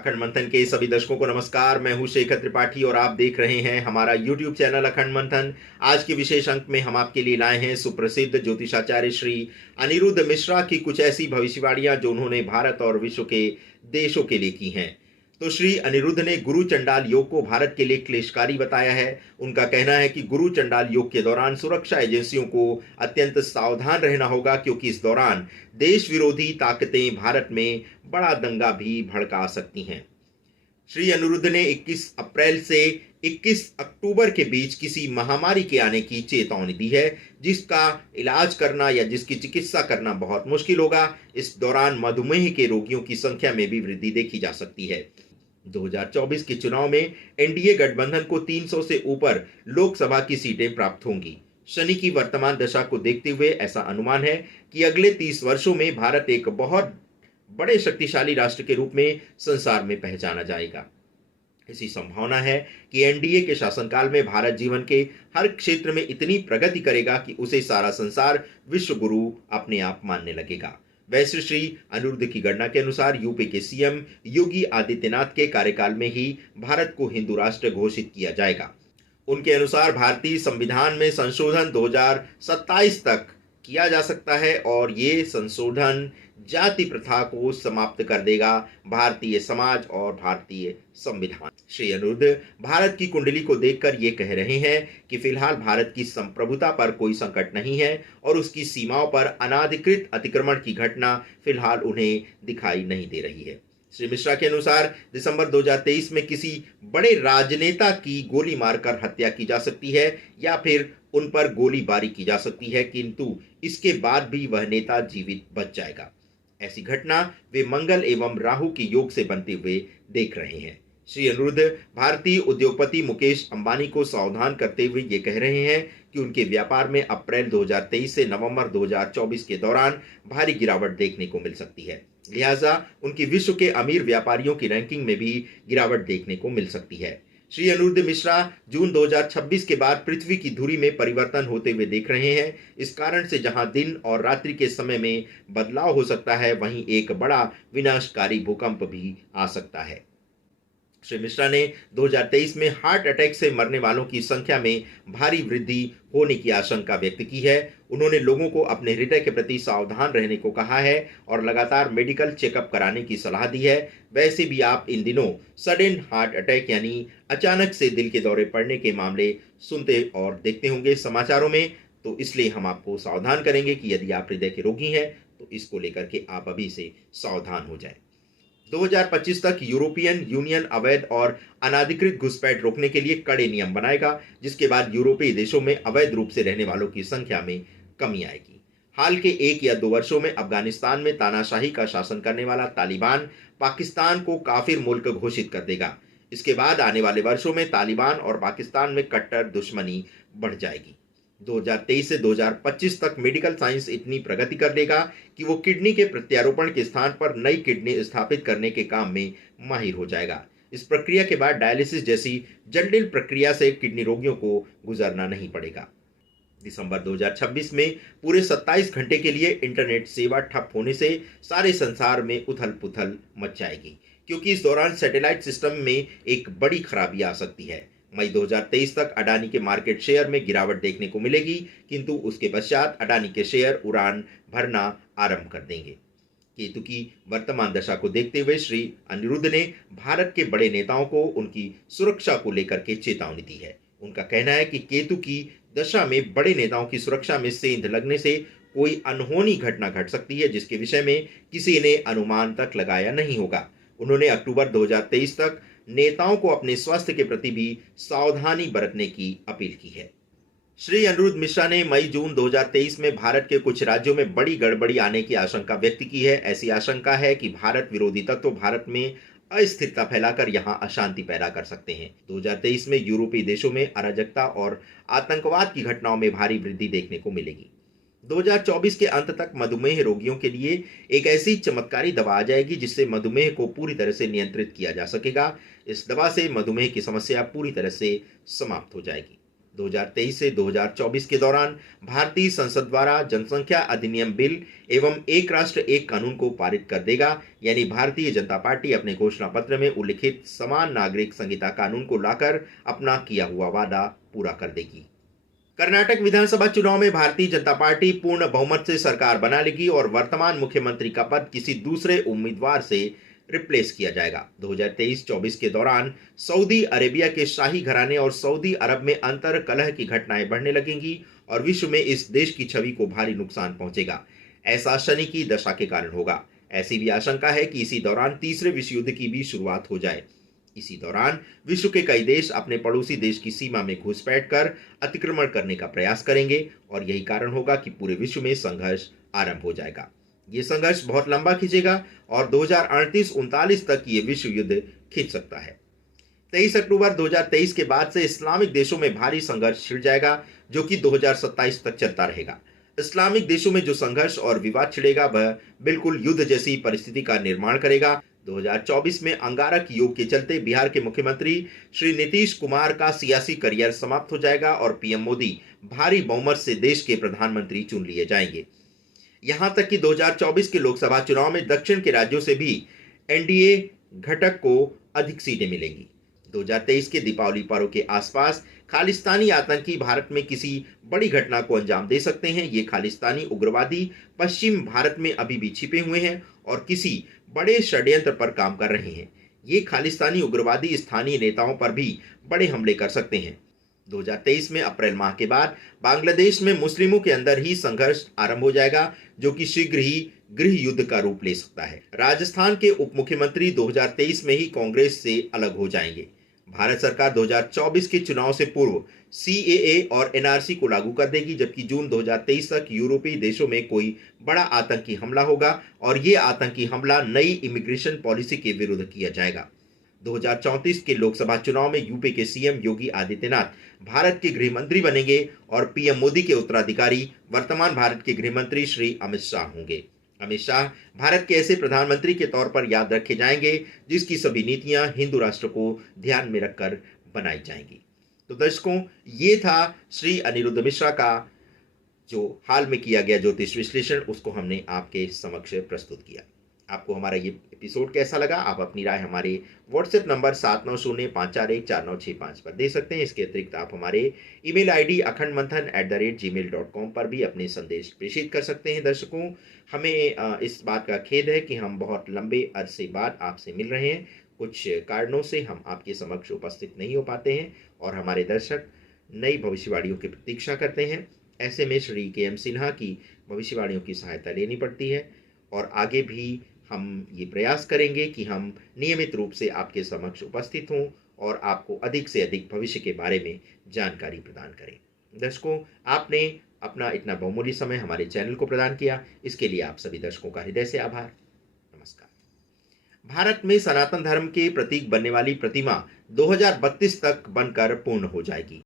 अखंड मंथन के सभी दर्शकों को नमस्कार। मैं हूं शेखर त्रिपाठी और आप देख रहे हैं हमारा YouTube चैनल अखंड मंथन। आज के विशेष अंक में हम आपके लिए लाए हैं सुप्रसिद्ध ज्योतिषाचार्य श्री अनिरुद्ध मिश्रा की कुछ ऐसी भविष्यवाणियां जो उन्होंने भारत और विश्व के देशों के लिए की हैं। तो श्री अनिरुद्ध ने गुरु चंडाल योग को भारत के लिए क्लेशकारी बताया है। उनका कहना है कि गुरु चंडाल योग के दौरान सुरक्षा एजेंसियों को अत्यंत सावधान रहना होगा, क्योंकि इस दौरान देश विरोधी ताकतें भारत में बड़ा दंगा भी भड़का सकती हैं। श्री अनिरुद्ध ने 21 अप्रैल से 21 अक्टूबर के बीच किसी महामारी के आने की चेतावनी दी है, जिसका इलाज करना या जिसकी चिकित्सा करना बहुत मुश्किल होगा। इस दौरान मधुमेह के रोगियों की संख्या में भी वृद्धि देखी जा सकती है। 2024 के चुनाव में एनडीए गठबंधन को 300 से ऊपर लोकसभा की सीटें प्राप्त होंगी। शनि की वर्तमान दशा को देखते हुए ऐसा अनुमान है कि अगले 30 वर्षों में भारत एक बहुत बड़े शक्तिशाली राष्ट्र के रूप में संसार में पहचाना जाएगा। ऐसी संभावना है कि एनडीए के शासनकाल में भारत जीवन के हर क्षेत्र में इतनी प्रगति करेगा कि उसे सारा संसार विश्व गुरु अपने आप मानने लगेगा। वैसे श्री अनिरुद्ध की गणना के अनुसार यूपी के सीएम योगी आदित्यनाथ के कार्यकाल में ही भारत को हिंदू राष्ट्र घोषित किया जाएगा। उनके अनुसार भारतीय संविधान में संशोधन 2027 तक किया जा सकता है और ये संशोधन जाति प्रथा को समाप्त कर देगा, भारतीय समाज और भारतीय संविधान। श्री अनिरुद्ध भारत की कुंडली को देखकर ये कह रहे हैं कि फिलहाल भारत की संप्रभुता पर कोई संकट नहीं है और उसकी सीमाओं पर अनाधिकृत अतिक्रमण की घटना फिलहाल उन्हें दिखाई नहीं दे रही है। श्री मिश्रा के अनुसार दिसंबर 2023 में किसी बड़े राजनेता की गोली मारकर हत्या की जा सकती है या फिर उन पर गोलीबारी की जा सकती है, किंतु इसके बाद भी वह नेता जीवित बच जाएगा। ऐसी घटना वे मंगल एवं राहु के योग से बनते हुए देख रहे हैं। श्री अनिरुद्ध भारतीय उद्योगपति मुकेश अंबानी को सावधान करते हुए ये कह रहे हैं कि उनके व्यापार में अप्रैल 2023 से नवंबर 2024 के दौरान भारी गिरावट देखने को मिल सकती है। लिहाजा उनकी विश्व के अमीर व्यापारियों की रैंकिंग में भी गिरावट देखने को मिल सकती है। श्री अनिरुद्ध मिश्रा जून 2026 के बाद पृथ्वी की धुरी में परिवर्तन होते हुए देख रहे हैं। इस कारण से जहां दिन और रात्रि के समय में बदलाव हो सकता है, वहीं एक बड़ा विनाशकारी भूकंप भी आ सकता है। श्री मिश्रा ने 2023 में हार्ट अटैक से मरने वालों की संख्या में भारी वृद्धि होने की आशंका व्यक्त की है। उन्होंने लोगों को अपने हृदय के प्रति सावधान रहने को कहा है और लगातार मेडिकल चेकअप कराने की सलाह दी है। वैसे भी आप इन दिनों सडन हार्ट अटैक यानी अचानक से दिल के दौरे पड़ने के मामले सुनते और देखते होंगे समाचारों में, तो इसलिए हम आपको सावधान करेंगे कि यदि आप हृदय के रोगी हैं तो इसको लेकर के आप अभी से सावधान हो जाएं। 2025 तक यूरोपियन यूनियन अवैध और अनाधिकृत घुसपैठ रोकने के लिए कड़े नियम बनाएगा, जिसके बाद यूरोपीय देशों में अवैध रूप से रहने वालों की संख्या में कमी आएगी। हाल के 1 या 2 वर्षों में अफगानिस्तान में तानाशाही का शासन करने वाला तालिबान पाकिस्तान को काफिर मुल्क घोषित कर देगा। इसके बाद आने वाले वर्षों में तालिबान और पाकिस्तान में कट्टर दुश्मनी बढ़ जाएगी। 2023 से 2025 तक मेडिकल साइंस इतनी प्रगति कर लेगा कि वो किडनी के प्रत्यारोपण के स्थान पर नई किडनी स्थापित करने के काम में माहिर हो जाएगा। इस प्रक्रिया के बाद डायलिसिस जैसी जटिल प्रक्रिया से किडनी रोगियों को गुजरना नहीं पड़ेगा। दिसंबर 2026 में पूरे 27 घंटे के लिए इंटरनेट सेवा ठप होने से सारे संसार में उथल पुथल मच जाएगी, क्योंकि इस दौरान सैटेलाइट सिस्टम में एक बड़ी खराबी आ सकती है। मई 2023 तक अडानी के मार्केट शेयर में गिरावट देखने को मिलेगी, किंतु उसके पश्चात अडानी के शेयर उड़ान भरना आरंभ कर देंगे। केतु की वर्तमान दशा को देखते हुए श्री अनिरुद्ध ने भारत के बड़े नेताओं को उनकी सुरक्षा को लेकर के चेतावनी दी है। उनका कहना है कि केतु की दशा में बड़े नेताओं की सुरक्षा में सेंध लगने से कोई अनहोनी घटना घट सकती है, जिसके विषय में किसी ने अनुमान तक लगाया नहीं होगा। उन्होंने अक्टूबर 2023 तक नेताओं को अपने स्वास्थ्य के प्रति भी सावधानी बरतने की अपील की है। श्री अनिरुद्ध मिश्रा ने मई जून 2023 में भारत के कुछ राज्यों में बड़ी गड़बड़ी आने की आशंका व्यक्त की है। ऐसी आशंका है कि भारत विरोधी तत्व भारत में अस्थिरता फैलाकर यहां अशांति पैदा कर सकते हैं। 2023 में यूरोपीय देशों में अराजकता और आतंकवाद की घटनाओं में भारी वृद्धि देखने को मिलेगी। 2024 के अंत तक मधुमेह रोगियों के लिए एक ऐसी चमत्कारी दवा आ जाएगी जिससे मधुमेह को पूरी तरह से नियंत्रित किया जा सकेगा। इस दवा से मधुमेह की समस्या पूरी तरह से समाप्त हो जाएगी। 2023 से 2024 के दौरान भारतीय संसद द्वारा जनसंख्या अधिनियम बिल एवं एक राष्ट्र एक कानून को पारित कर देगा। यानी भारतीय जनता पार्टी अपने घोषणा पत्र में उल्लिखित समान नागरिक संहिता कानून को लाकर अपना किया हुआ वादा पूरा कर देगी। कर्नाटक विधानसभा चुनाव में भारतीय जनता पार्टी पूर्ण बहुमत से सरकार बना लेगी और वर्तमान मुख्यमंत्री का पद किसी दूसरे उम्मीदवार से रिप्लेस किया जाएगा। 2023-24 के दौरान सऊदी अरेबिया के शाही घराने और सऊदी अरब में अंतर कलह की घटनाएं बढ़ने लगेंगी और विश्व में इस देश की छवि को भारी नुकसान पहुंचेगा। ऐसा शनि की दशा के कारण होगा। ऐसी भी आशंका है कि इसी दौरान तीसरे विश्व युद्ध की भी शुरुआत हो जाए। इसी दौरान विश्व के कई देश अपने पड़ोसी देश की सीमा में घुसपैठ कर अतिक्रमण करने का प्रयास करेंगे और यही कारण होगा कि पूरे विश्व में संघर्ष आरंभ हो जाएगा। ये संघर्ष बहुत लंबा खींचेगा और 2038-39 तक ये विश्व युद्ध खींच सकता है। 23 अक्टूबर 2023 के बाद से इस्लामिक देशों में भारी संघर्ष छिड़ जाएगा, जो कि 2027 तक चलता रहेगा। इस्लामिक देशों में जो संघर्ष और विवाद छिड़ेगा वह बिल्कुल युद्ध जैसी परिस्थिति का निर्माण करेगा। 2024 में अंगारक योग के चलते बिहार के मुख्यमंत्री श्री नीतीश कुमार का सियासी करियर समाप्त हो जाएगा और पीएम मोदी भारी बहुमत से देश के प्रधानमंत्री चुन लिए जाएंगे। यहां तक कि 2024 के लोकसभा चुनाव में दक्षिण के राज्यों से भी एनडीए घटक को अधिक सीटें मिलेंगी। 2023 के दीपावली पर्व के आसपास खालिस्तानी आतंकी भारत में किसी बड़ी घटना को अंजाम दे सकते हैं। ये खालिस्तानी उग्रवादी पश्चिम भारत में अभी भी छिपे हुए हैं और किसी बड़े षड्यंत्र पर काम कर रहे हैं। ये खालिस्तानी उग्रवादी स्थानीय नेताओं पर भी बड़े हमले कर सकते हैं। 2023 में अप्रैल माह के बाद बांग्लादेश में मुस्लिमों के अंदर ही संघर्ष आरंभ हो जाएगा, जो कि शीघ्र ही गृह युद्ध का रूप ले सकता है। राजस्थान के उप मुख्यमंत्री 2023 में ही कांग्रेस से अलग हो जाएंगे। भारत सरकार 2024 के चुनाव से पूर्व सीएए और एनआरसी को लागू कर देगी, जबकि जून 2023 तक यूरोपीय देशों में कोई बड़ा आतंकी हमला होगा और ये आतंकी हमला नई इमिग्रेशन पॉलिसी के विरुद्ध किया जाएगा। 2034 के लोकसभा चुनाव में यूपी के सीएम योगी आदित्यनाथ भारत के गृह मंत्री बनेंगे और पीएम मोदी के उत्तराधिकारी वर्तमान भारत के गृह मंत्री श्री अमित शाह होंगे। अमित शाह भारत के ऐसे प्रधानमंत्री के तौर पर याद रखे जाएंगे जिसकी सभी नीतियां हिंदू राष्ट्र को ध्यान में रखकर बनाई जाएंगी। तो दर्शकों, ये था श्री अनिरुद्ध मिश्रा का जो हाल में किया गया ज्योतिष विश्लेषण, उसको हमने आपके समक्ष प्रस्तुत किया। आपको हमारा ये एपिसोड कैसा लगा? आप अपनी राय हमारे व्हाट्सएप नंबर 7905414965 पर दे सकते हैं। इसके अतिरिक्त आप हमारे ईमेल आईडी akhandmanthan@gmail.com पर भी अपने संदेश प्रेषित कर सकते हैं। दर्शकों, हमें इस बात का खेद है कि हम बहुत लंबे अरसे बाद आपसे मिल रहे हैं। कुछ कारणों से हम आपके समक्ष उपस्थित नहीं हो पाते हैं और हमारे दर्शक नई भविष्यवाणियों की प्रतीक्षा करते हैं। ऐसे में श्री के.एम. सिन्हा की भविष्यवाणियों की सहायता लेनी पड़ती है और आगे भी हम ये प्रयास करेंगे कि हम नियमित रूप से आपके समक्ष उपस्थित हों और आपको अधिक से अधिक भविष्य के बारे में जानकारी प्रदान करें। दर्शकों, आपने अपना इतना बहुमूल्य समय हमारे चैनल को प्रदान किया, इसके लिए आप सभी दर्शकों का हृदय से आभार। नमस्कार। भारत में सनातन धर्म के प्रतीक बनने वाली प्रतिमा 2032 तक बनकर पूर्ण हो जाएगी।